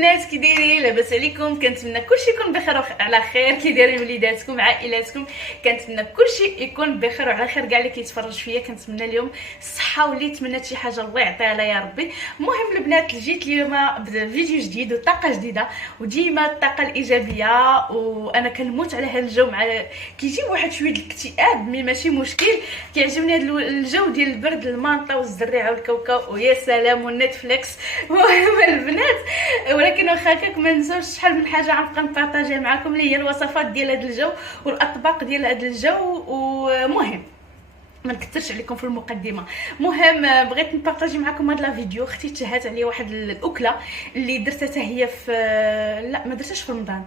البنات كي دايرين؟ لاباس عليكم؟ كنتمنى كلشي يكون بخير وعلى خير. كي دايرين وليداتكم عائلاتكم؟ كنتمنى كلشي يكون بخير وعلى خير. كاع اللي كيتفرج فيا كنتمنى اليوم الصحه، واللي تمنات شي حاجه الله يعطيها لها يا ربي. المهم البنات جيت اليوم بفيديو جديد وطاقه جديده، وديما الطاقه الايجابيه. وانا كنموت على هذا الجو، مع كيجيب واحد شويه الاكتئاب مي ماشي مشكل. كيعجبني هذا الجو ديال البرد، المانطا والزريعه والكاوكاو ويا سلام والنتفليكس. المهم البنات، ولكن واخا هكاك ما ننساوش شحال من حاجه غنبقى نبارطاجيها معكم اللي هي الوصفات ديال هذا الجو والاطباق ديال هذا الجو. ومهم ما نكثرش عليكم في المقدمه. مهم بغيت نبارطاجي معكم هذا الفيديو. اختي تشهات عليا واحد الاكله اللي درتها حتى هي في، لا ما درتهاش في رمضان،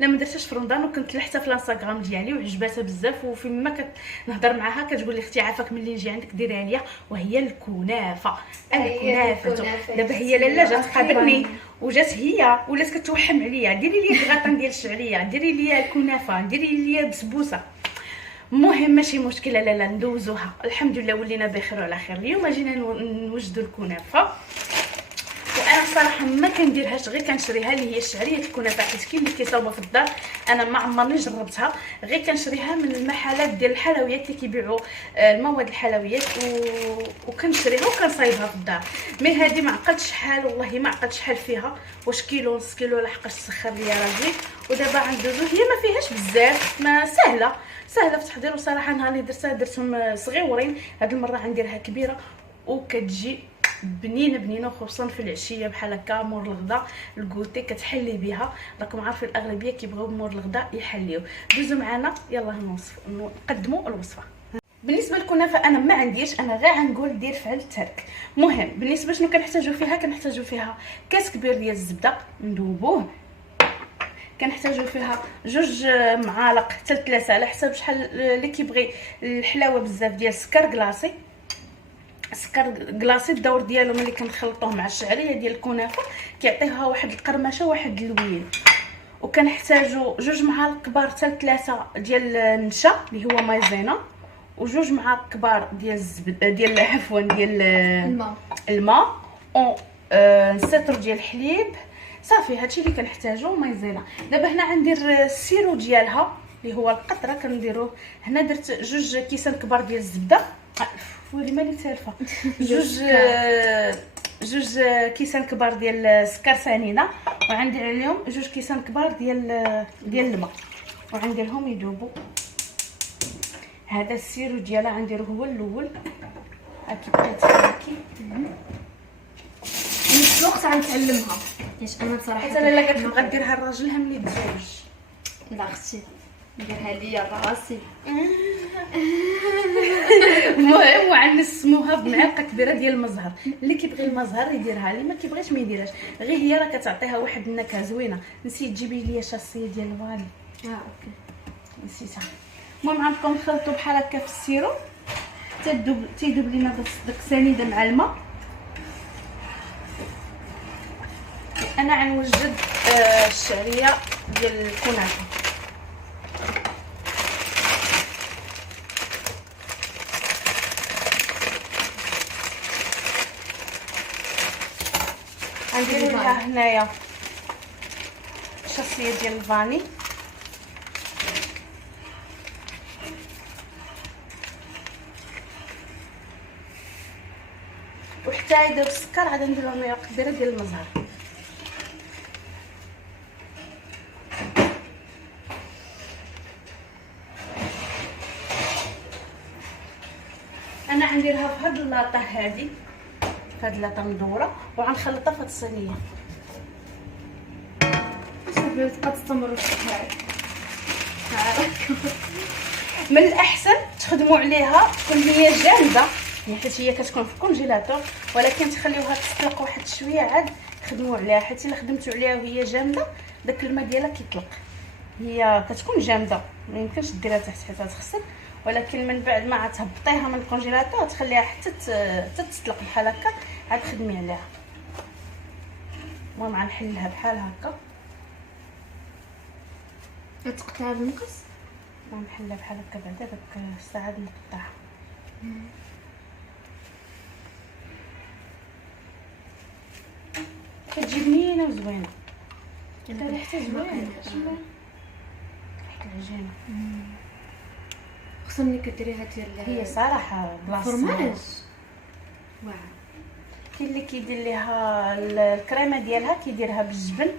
لا ما درتهاش في رمضان، وكنت لحتى في الانستغرام ديالي وعجباتها بزاف. وفيما كنهضر معاها كتقول لي اختي عافاك ملي نجي عندك ديريها ليا، وهي الكنافه. الكنافه دابا هي لاله جات قابلني وجات هي ولات كتوحم عليا، ديري لي الكغاطان ديال الشعريه، ديري لي الكنافه، ديري لي بسبوسه. المهم ماشي مشكله، لا ندوزوها. الحمد لله ولينا بخير وعلى خير. اليوم جينا نوجدوا الكنافه، وانا بصراحه ما كنديرهاش، غير كنشريها اللي هي شعريه الكنافه، حيت كاين اللي كيصاوبها في الدار. انا ما عمرني جربتها، غير كنشريها من المحلات ديال الحلويات اللي كيبيعوا المواد الحلويات، وكنشريها وكنصايبها في الدار. مي هذه ما عقلتش شحال، والله ما عقلتش شحال فيها، واش كيلو نص كيلو لحقاش سخر ليا راجلي. ودابا غندوزو، هي ما فيهاش بزاف، ما سهله في التحضير. وصراحه نهار اللي درتهم صغيورين، هاد المره غنديرها كبيره وكتجي بنينه، وخصوصا في العشيه بحال هكا مور الغداء الكوتي كتحلي بها. راكم عارفين الاغلبيه كيبغيو مور الغداء يحليو. دوزوا معنا يلا نقدموا الوصفه. بالنسبه للكنافه انا ما عنديش، انا غير غنقول دير فعل الترك. مهم بالنسبه شنو كنحتاجو فيها، كنحتاجو فيها كاس كبير ديال الزبده ندوبوه، كنحتاجو فيها 2 معالق حتى 3 على حسب شحال اللي كيبغي الحلاوه بزاف ديال السكر كلاصي. السكر كلاصي الدور ديالو ملي كنخلطوه مع الشعريه ديال الكنافه كيعطيها واحد القرمشه واحد اللوين. وكنحتاجو 2 معالق كبار حتى 3 ديال النشا اللي هو مايزينا، و2 معالق كبار ديال الزبده ديال عفوا ديال الماء سطر ديال الحليب. صافي هادشي اللي كنحتاجو مايزينا. دابا هنا غندير السيرو ديالها اللي هو القطره، كنديروه هنا. درت 2 كيسان كبار ديال الزبده، ولي مالي سالفه، 2 كيسان كبار ديال السكر سنينه، وعندي عليهم 2 كيسان كبار ديال الماء، وغنديرهم يذوبوا. هذا السيرو ديالها غنديرو هو الاول هاكي بقيت هاكي. نفس الوقت غنتعلمها، حيت انا بصراحه حتى لالا قالت لي غديرها لراجلها ملي تزوج. لا اختي نديرها ليا راسي. المهم وعنسموها بمعلقه كبيره ديال المزهر. اللي كيبغي المزهر يديرها، اللي ما كيبغيش ما يديرهاش. غير هي راه كتعطيها واحد النكهه زوينه. نسيت تجيبي لي شاصيه ديال الفاني. اوكي نسيتها. المهم غنبقاو نخلطوا بحال هكا في السيرو حتى تيذوب لينا داك السنيده مع الماء. انا غنوجد الشعريه ديال الكنافه. غندير لها هنايا شاصيه ديال الفاني، وحتى يذوب السكر عاد ندير لهم ملعقه كبيره ديال المزهر. انا غنديرها في هاد اللاطه هادي، في هاد اللاطه مدوره، وغنخلطها في هاد الصينيه. صافي تبقى تستمر في من الاحسن تخدموا عليها تكون هي جامده، حيت هي كتكون في الكونجيلاتور، ولكن تخليوها تطلق واحد شويه عاد خدموا عليها، حيت الا خدمتوا عليها وهي جامده داك الماء ديالها كيطلق. هي كتكون جامده ما يمكنش ديرها تحت حتى تخسر، ولكن من بعد ما تهبطيها من الكونجيلاتور تخليها حتى تطلق بحال هكا عاد خدمي عليها. المهم غنحلها بحال هكا، تقطعها بالمقص. غنحلها بحال هكا بعدا داك الساعه نقطعها. كتجي بنينه وزوينه. انا ريحتها زوينه ريحه العجينه. خصوصا ملي كديريها ديال هي صراحه بلاصه فرماج واعر. كاين اللي كيدير ليها الكريمه ديالها كيديرها بالجبن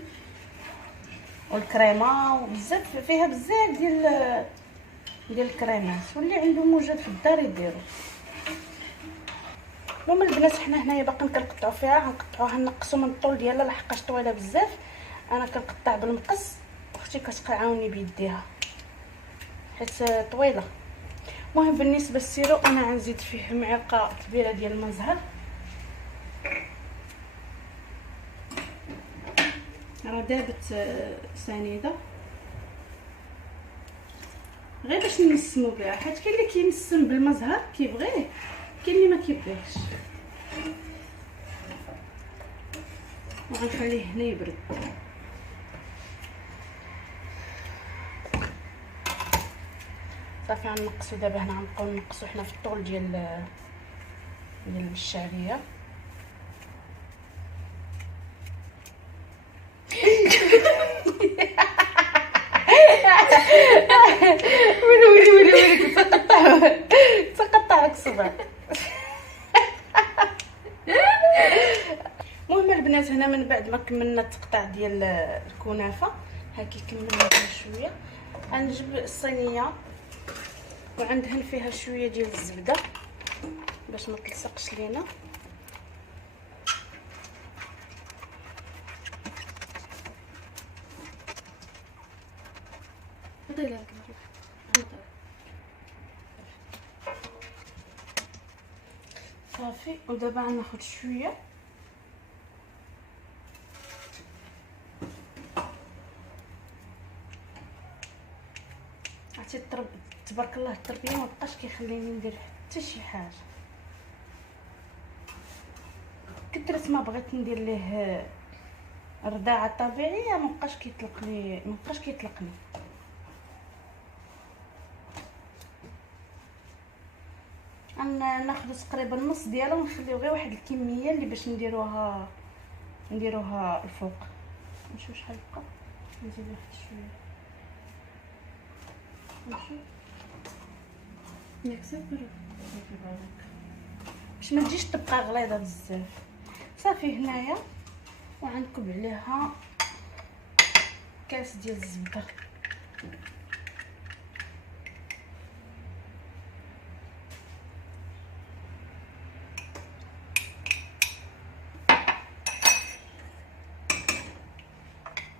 والكريمه، وبزاف فيها بزاف ديال الكريمات، واللي عنده موجود في الدار يديرو. المهم البنات حنا هنايا باقي كنقطعوا فيها، غنقطعوها نقصوا من الطول ديالها لحقاش طويله بزاف. انا كنقطع بالمقص، اختي كتعاوني بيديها حيت طويله. المهم بالنسبه للسيرو انا غنزيد فيه معلقه كبيره ديال الماء زهر، راه دابت سنيده غير باش نسمو بها، حيت كاين اللي كينسم بالماء زهر كيبغيه، كاين اللي ما كيبغيهش. وغنخليه هنا يبرد. صافي غنقصو دابا هنا، غنبقاو نقصو حنا في الطول ديال الشعريه. ويلي تقطع لك الصبع. المهم البنات هنا من بعد ما كملنا التقطيع ديال الكنافه، ها كيكملنا شويه، غنجيب الصينيه وعندهن فيها شويه ديال الزبده باش ما تلصقش لينا. صافي ودابا غناخد شويه عرفتي تبارك الله التربيه ما بقاش كيخليني ندير حتى شي حاجه. كثرت ما بغيت ندير ليه الرضاعه طبيعيه ما بقاش كيطلقني. ناخذ تقريبا نص ديالها ونخليو غير واحد الكميه اللي باش نديروها الفوق. نشوف شحال بقى، نزيد واحد شويه نشوف ياك صافي باش ما تجيش تبقى غليظه بزاف. صافي هنايا وغنكب عليها كاس ديال الزبده.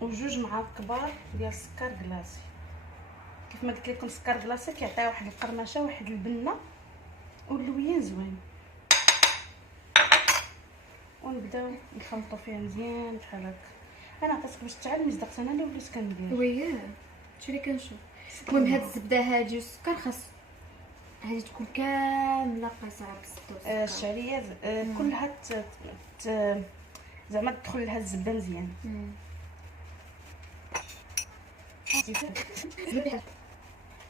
وجوج معالق كبار ديال السكر كلاصي. كيف ما قلت لكم السكر كلاصي كيعطي واحد القرمشه واحد البنه واللوين زوين. ونبداو نخلطوا فيها مزيان بحال هكا. انا عطيتك باش تعلمي صدقت انا اللي وليت كندير. وياه شتي اللي كنشوف. المهم هاد الزبده هادي والسكر خاص هادي تكون كامله قاصره بالزبده الشعريه كلها زعما تدخل لها الزبده مزيان.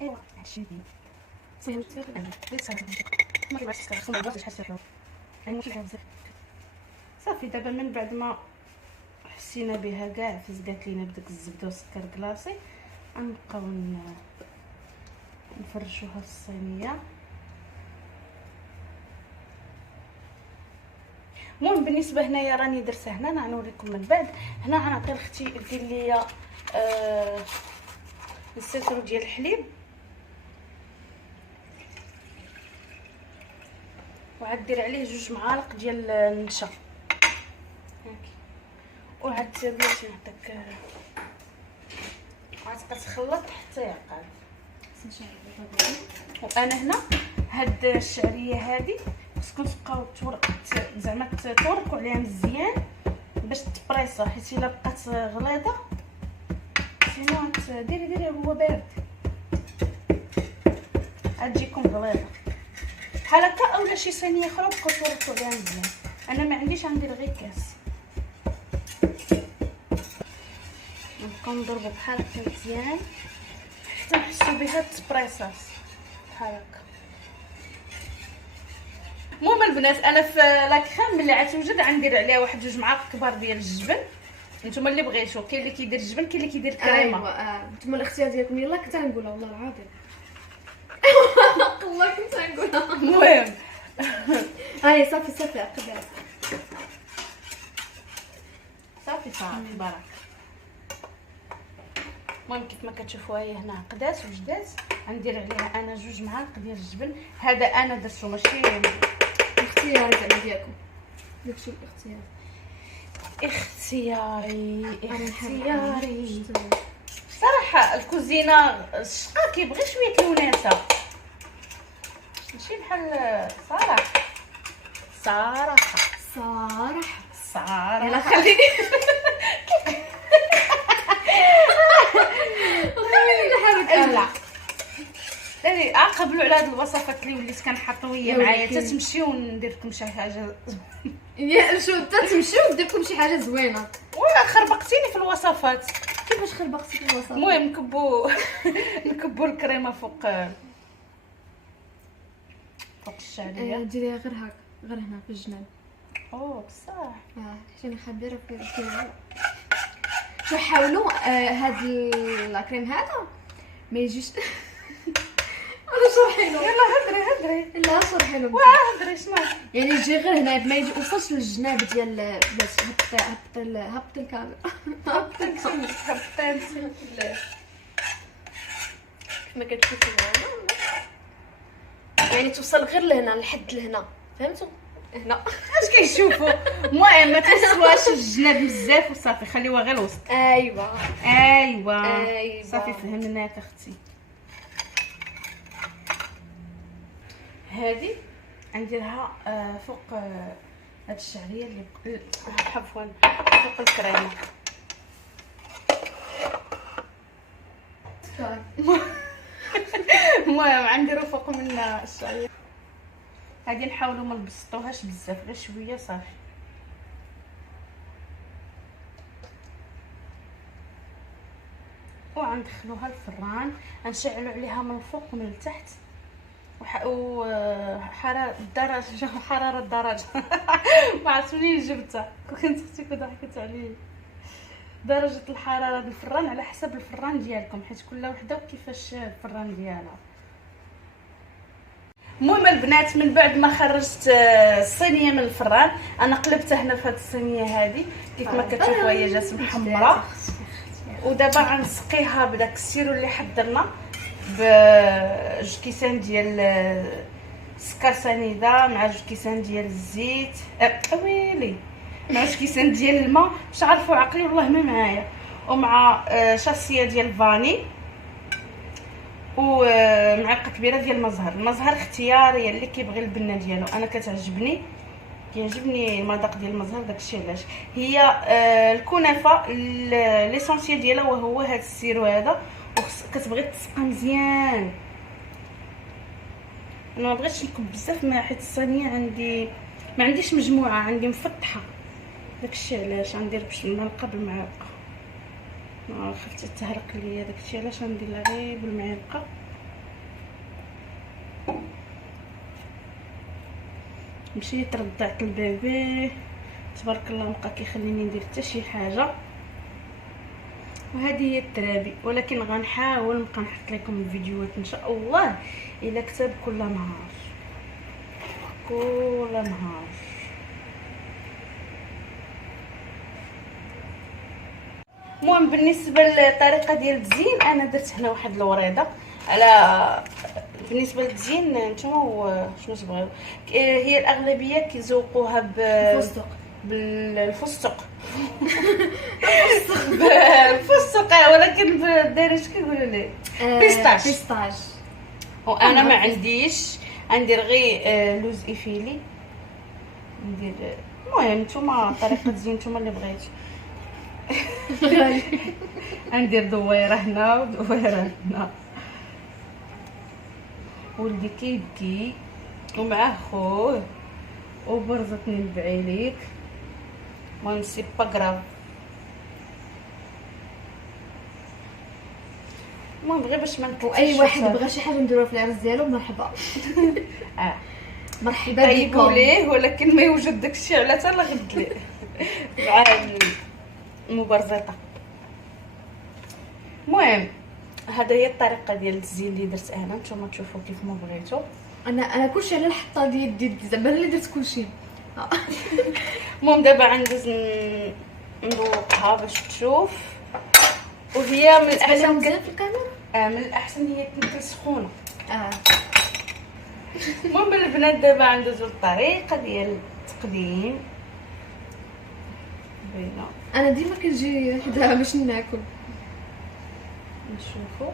ايوا هادشي صافي. دابا من بعد ما حسينا بها كاع فزقات لينا بداك الزبده والسكر كلاصي، غنبقاو نفرشوها في الصينيه. المهم بالنسبه هنايا راني درتها هنا، انا غنوريكم من بعد. هنا غنعطي لاختي دير ليا السيترو ديال الحليب، وعاد دير عليه 2 معالق ديال النشا هاكي، وعاد بلاتي نعطيك عاد كتخلط حتى يعقد. وانا هنا هاد الشعريه هادي خصكم تبقاو زعما توركوا عليها مزيان باش تبريصا، حيت الا بقات غليظه سينو ديري هو بارد غتجيكم غليظه بحال هكا. اولا شي صينيه اخرى بقاو توركوا عليها مزيان. انا ما عنديش، غندير غير كاس. نبقاو نضربوا بحال هكا مزيان حتى نحسوا بها تبريصات بحال هكا. المهم البنات انا في لاكريم ملي عتوجد غندير عليها واحد 2 معالق كبار ديال الجبن نتوما اللي بغيتو، كاين اللي كيدير الجبن، كاين اللي كيدير الكريمه. ايوا نتوما الاختيار ديالكم. يلا كنت غنقولها والله العظيم. والله كنت غنقولها. المهم هاي صافي عقدات. صافي بارك. المهم كيف ما كتشوفوا هي هنا عقدات وجدات، غندير عليها انا 2 معالق ديال الجبن. هذا انا درتو ماشي اختيار زعما ديالكم، داكشي اختياري. صراحه الكوزينه الشقه كيبغي شويه الوناسه، ماشي بحال صراحه يلا خليني لا داري عقبلوا على هاد الوصفات اللي وليت كنحطوا هي معايا تتمشيو وندير لكم شي حاجه. يا شو تمشيو ندير لكم شي حاجه زوينه. ولا خربقتيني في الوصفات. كيفاش خربقتي في الوصفه؟ المهم نكبوا الكريمه فوق الشعريه. ديريها غير هكا، غير هنا في الجناب. اوه بصح حيت انا خبيره في شو حاولوا هاد الكريم هذا ما يجيش. انا شرحي له. يلا هضري لا شرحي له. هضري شنو يعني يجي غير هنا ما يجي وصلش للجناب ديال باش هبط الكاميرا. هبطت كما كتشوفوا يعني توصل غير لهنا لحد لهنا، فهمتوا؟ هنا اش كيشوفوا. المهم ما تسواش الجناب بزاف وصافي، خليوها غير الوسط. ايوا صافي فهمناك اختي. هذه غنديرها فوق هاد الشعريه اللي عفوا فوق الكريمه. المهم غنديرو فوق من الشعريه. هادي نحاولوا ما نبسطوهاش بزاف، غير شويه صافي. وغندخلوها الفران، غنشعلوا عليها من الفوق ومن التحت وحراره الدرجه ما عرفت منين جبتها، كنت اختي ضحكت عليه. درجه الحراره بالفران على حسب الفران ديالكم، حيت كل وحده وكيفاش الفران ديالها. المهم البنات من بعد ما خرجت الصينيه من الفران، انا قلبتها هنا في هذه الصينيه هذه كيف ما كتشوفوا هي جات محمره. ودابا غنسقيها بداك السيرو اللي حضرنا بجوج كيسان ديال السكر سنيده مع جوج كيسان ديال الزيت ويلي مع جوج كيسان ديال الماء باش عرفوا عقلي والله ما معايا، ومع شاسيه ديال الفاني ومعلقه كبيره ديال المزهر اختياري اللي كيبغي البنه ديالو. انا كيعجبني المذاق ديال المزهر، داكشي علاش هي الكنافه ليسونسيال ديالها وهو هذا السيرو هذا. كتبغي تسقى مزيان. انا ما بغيتش نكب بزاف حيت الصينيه ما عنديش مجموعه، عندي مفتحه، داكشي علاش غندير باش المعلقه بالمعلقه. خفت تهرق ليا، داكشي علاش غنديرها غير بالمعلقه. مشيت رضعت البيبي تبارك الله، مابقى كيخليني ندير حتى شي حاجه. وهذه هي الترابي، ولكن غنحاول نبقى نحط لكم الفيديوهات ان شاء الله الى كتب كل نهار. المهم بالنسبه للطريقه ديال التزيين، انا درت هنا واحد الوريضه على بالنسبه للتزيين. نتوما شنو تبغيو؟ هي الاغلبيه كيزوقوها بالفستق بالفستق، ولكن بالدارج كيقولوا ليه بيستاش. وانا ما عنديش، غندير غير لوز ايفيلي ندير. المهم نتوما طريقه التزيين نتوما اللي بغيتو. غندير دويره هنا ودويره هنا. ولدي كيبكي ومعاه خوه وبرزتني البعيليك. المهم سي با كراف. المهم غير باش ما نطلعش. اي واحد بغى شي حاجه نديروها في العرس ديالو مرحبا. مرحبا بكم. طيبوا ليه، ولكن ما يوجد داكشي على حتى لغد ليه. مبرزطه. المهم هذا هي الطريقه ديال التزيين اللي درت انا، نتوما تشوفوا كيف ما بغيتوا. انا كلشي على الحطه ديال يدي زعما اللي درت كلشي. المهم دابا غندوز نذوقها باش تشوف، وهي من الاحسن مزيان في الكاميرا. من الاحسن هي تكون سخونه. المهم البنات دابا غندوزو للطريقه ديال التقديم. بينا انا ديما كنجي حداها باش ناكل. نشوفوا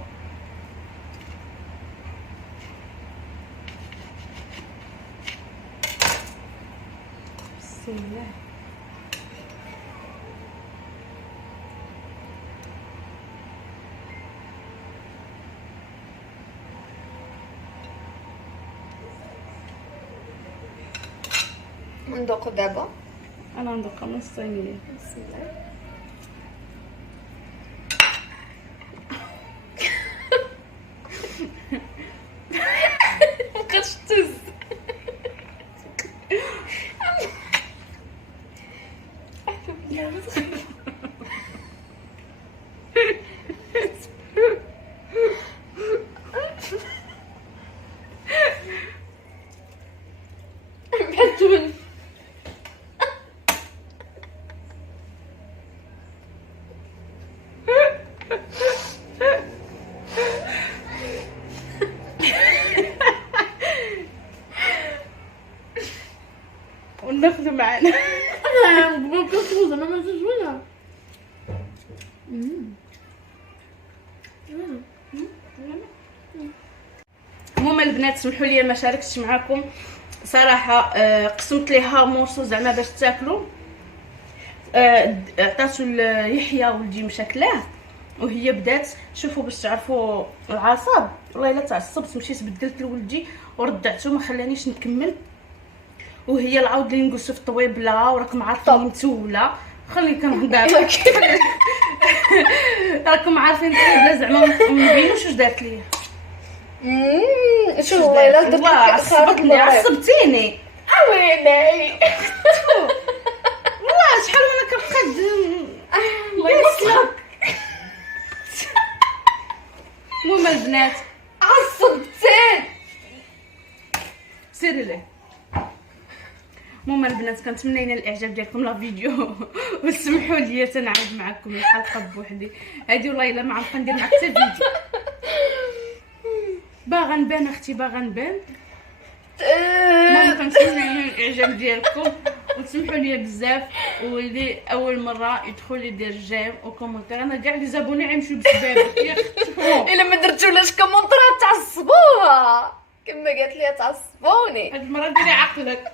بسم الله. ندوقو دابا. انا ندوقها من الصينيه. بسم الله. مابقاش تهز. وناخذ معنا. بغيت كنت زعما ما زوينه. المهم البنات سمحوا لي ما شاركتش معكم صراحه. قسمت ليها مورسو زعما باش تاكلوا. عطاتو ليحيى ولدي مشاكلاه، وهي بدات. شوفوا باش تعرفوا العصب، والله الا تعصبت مشيت بدلت لولدي وردعته ما خلانيش نكمل. وهي العود اللي نجلسوا في الطويبله وراكم عارفين متوله. خليكم دابا راكم عارفين الطويبله زعما ما نبينوش واش دارت ليا. شو والله الا درت عصبتني عصبتيني. ويلي والله شحال وانا كنقاد الله يسلمك. المهم البنات عصبتين. سيري ليه. المهم البنات كنتمنى ينال الاعجاب ديالكم لا فيديو وسمحوا لي تنعاود معكم الحلقه بوحدي. هذه والله الا ما عارفه ندير معك حتى فيديو. باغا نبان اختي باغا نبان. المهم كنتمنى ينال الاعجاب ديالكم وتسمحوا لي بزاف. واللي اول مره يدخل يدير جيم وكومونتير، انا كاع لي زابوني غيمشيو بسبابك يا اختي. الا ما درتولاش كومونتير تعصبوها كما قالت لي تعصبوني. هاد المره ديري عقلك.